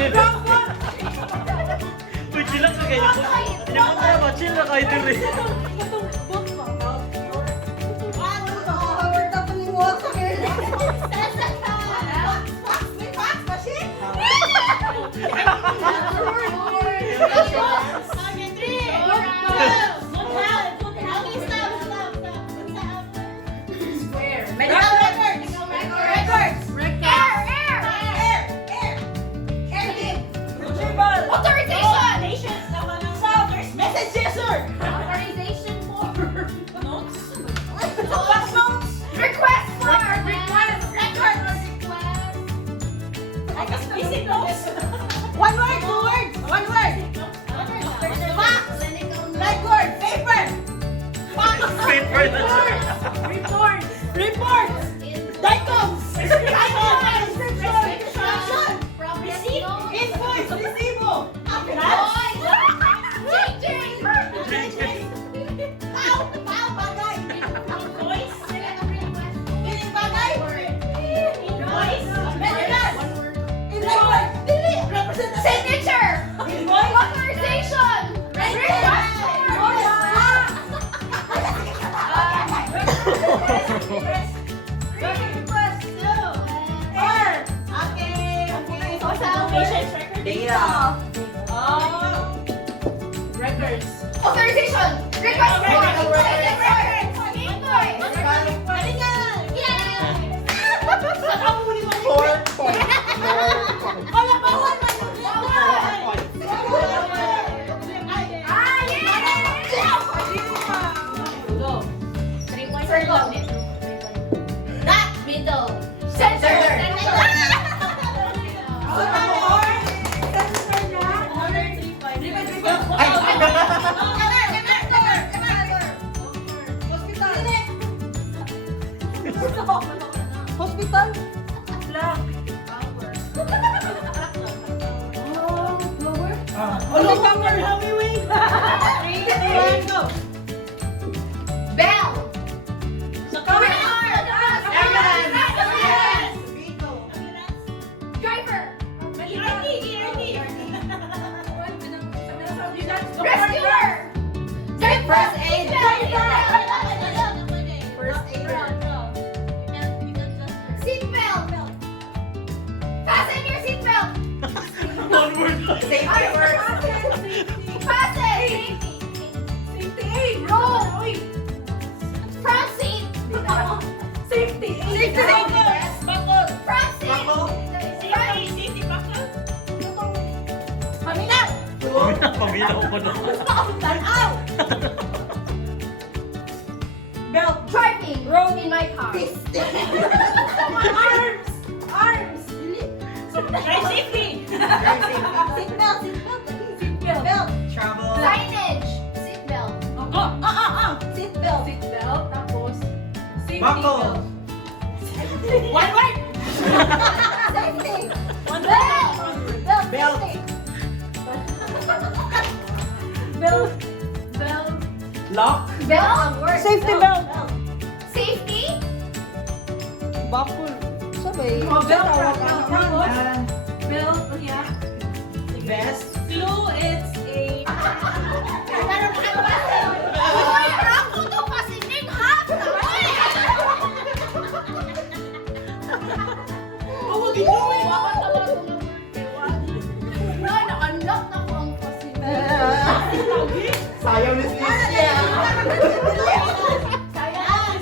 Uy, chill lang ka kayo. Hindi mo kaya ba? Chill lang kayo dito eh.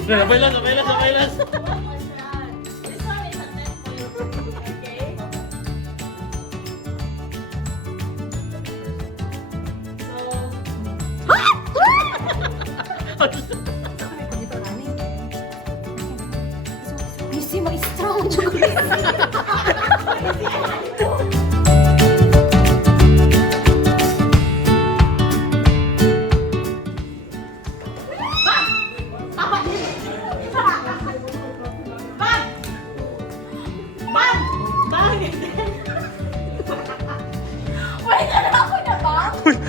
Sabay lang. Niescy, ma-strong.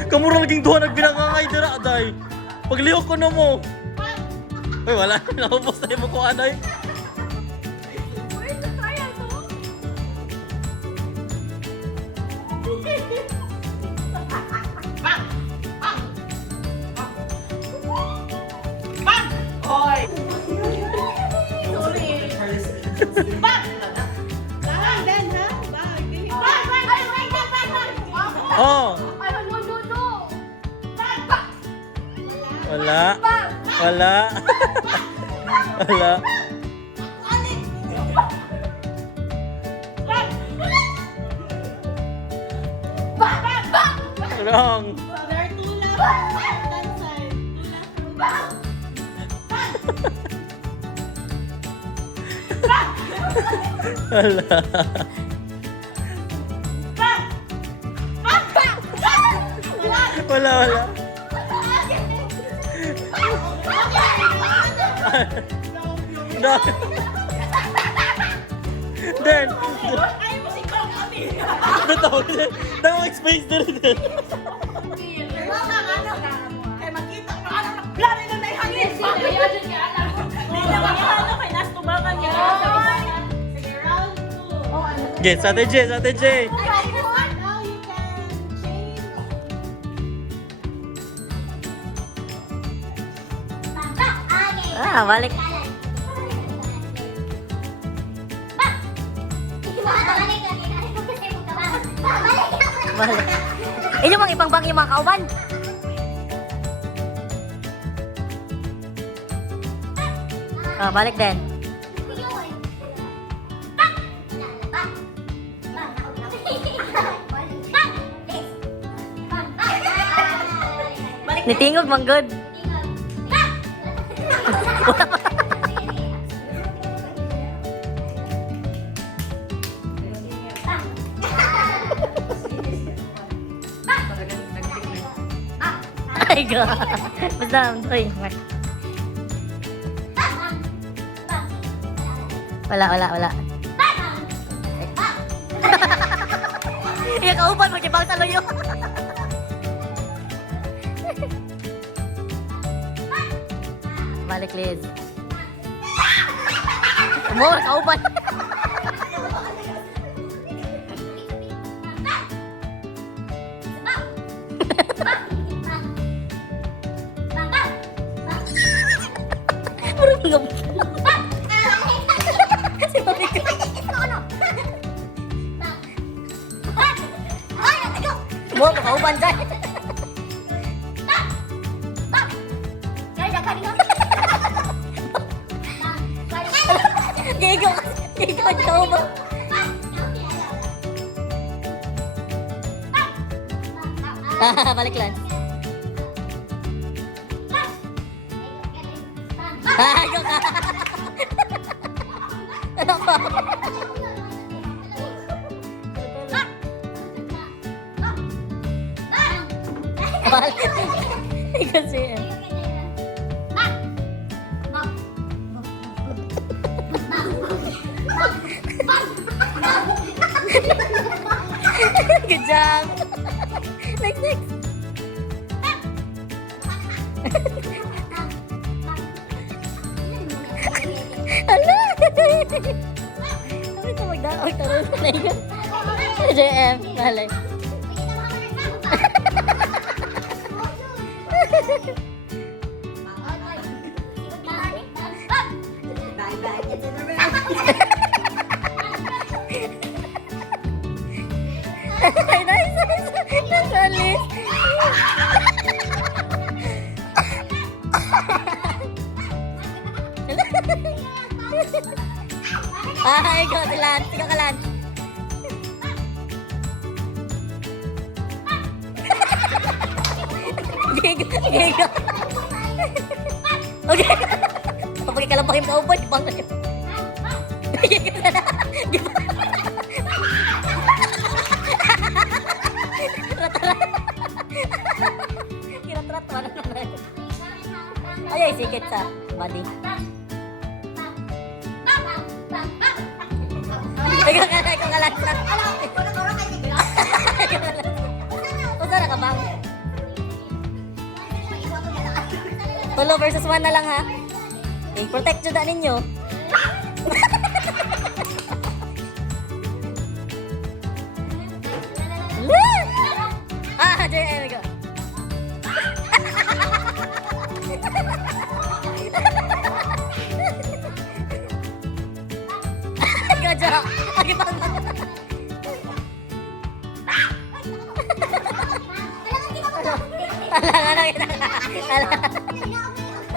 Kamura laging duha nagbinangangay dira day. Paglihok ko na mo. Uy, wala. Naubos na yung mukha day. Bag! Bag, then, ha? Bag. Bag! Oh! Wala. Wala. Wala. Wrong. There are two left on the left side. Two left. Wala. Wala, wala. No. Then, Ay mo si Kong Tawag space din. Kaya makita ko ano na plano na may hangin. Hindi na makita kay nas tumakan niya. Sige, round 2. Yes, Ate J, Ate J. Now you can change. Balik. Balik. Inyo mang ipangbang yung mga kauban. Balik din. Nitingog mang good. Ay, God. Basta, uy. Wala. Iya kauban, magkibang sa loyo. Balik, Liz. Umur, kauban. Belum. Si Mami ko. Mo kauban dyan. Gigo kauban. Balik Lanz. Ayo ka. Ano ba? Balik. Kasi good job. Next. Hala! Sabi ko magdaog tarong sa naigan. JM, balik. Ay, nice. Nasalis. Ay, ikaw si Lanz. Ikaw ka, Lanz. Gigo. Okay. Kapag ikalampahin mo ba, ibang na yun. Gigo na na. Kirat-rat pa na naman. Ay, sikit sa body. Ikaw ka lang. Kusa na ka ba? Solo versus 1 na lang ha. Okay, protect nyo na ninyo. JM, go. ka dyan. Lagi pa.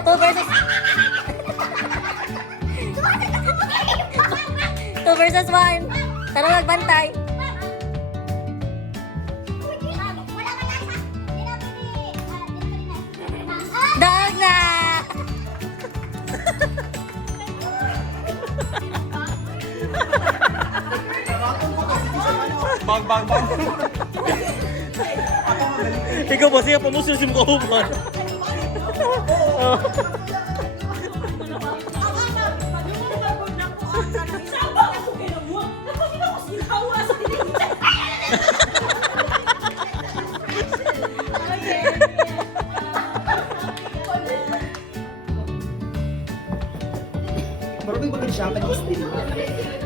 Two versus... 2 versus 1. Tara magbantay. Dog na! Bang. Ikaw ba siya pamusul si mga uban? Marami ba ng Japanese din?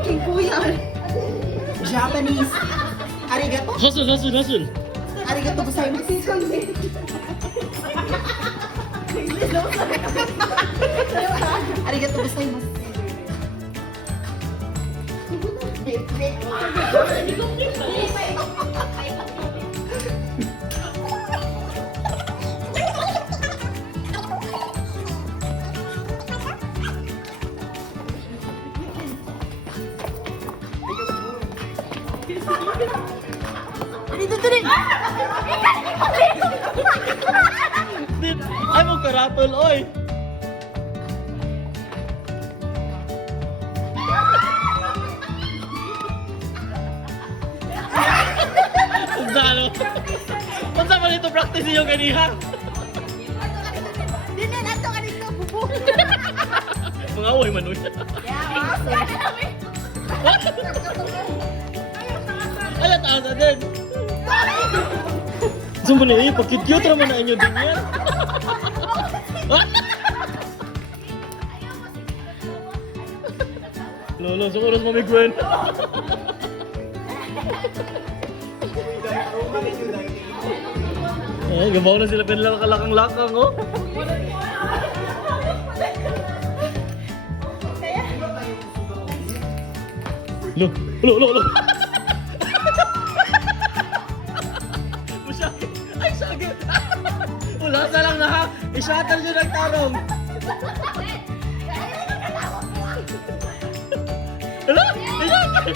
King Kuya! Japanese! Arigato! Hasul. Arigato gozaimasu! Arigato gozaimasu! Ay mo karatol, oy! Unsa man ito practice niyo ganiha? Dili na to kanito bubu. Mga away man nun. Ay, taas din. Sumbo na iyo, pagkityot naman na inyo din yan. Lolo, sukuros mo may Gwen. Ay, gabaw na sila pinalakalakang-lakang, oh. Lo. Masyagi. Ay, syagi. Wala sa lang na ha. I-shuttle nyo ng tarong. Hala! Ay, syagi.